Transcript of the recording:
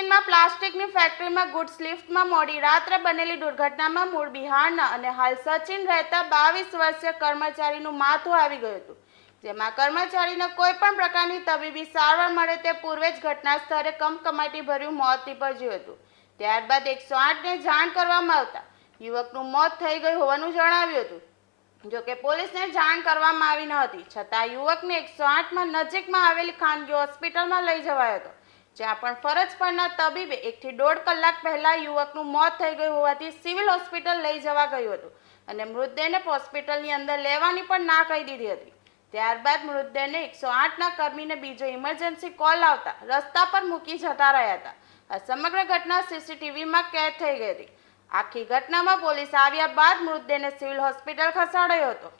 સચિનમાં પ્લાસ્ટિકની ફેક્ટરીમાં, ગુડ્સ લિફ્ટમાં, મોડી રાત્રે બનેલી દુર્ઘટનામાં મૂળ બિહારના અને હાલ સચિન રહેતા બાવીસ વર્ષીય કર્મચારીનું માથું આવી ગયું હતું. જેમાં કર્મચારીને કોઈ પણ પ્રકારની તબીબી સારવાર મળે તે પૂર્વે જ ઘટના સ્થળે કમકમાટી ભર્યું મોત નીપજ્યું હતું. ત્યારબાદ એકસો આઠને જાણ કરવામાં આવતા યુવકનું મોત થઈ ગયું હોવાનું જણાવ્યું હતું. જોકે પોલીસને જાણ કરવામાં આવી ન હતી. છતાં યુવકને એકસો આઠમાં નજીકમાં આવેલી ખાનગી હોસ્પિટલમાં લઈ જવાયો હતો. જ્યાં પણ ફરજ પરના તબીબે એકથી દોઢ કલાક પહેલા યુવકનું મોત થઈ ગયું હોવાથી સિવિલ હોસ્પિટલ લઈ જવા ગયું હતું અને મૃતદેહને હોસ્પિટલની અંદર લેવાની પણ ના કહી દીધી હતી. ત્યારબાદ મૃતદેહને એકસો આઠના કર્મીને બીજો ઇમરજન્સી કોલ આવતા રસ્તા પર મૂકી જતા રહ્યા હતા. આ સમગ્ર ઘટના સીસીટીવીમાં કેદ થઈ ગઈ હતી. આખી ઘટનામાં પોલીસ આવ્યા બાદ મૃતદેહને સિવિલ હોસ્પિટલ ખસેડાયો હતો.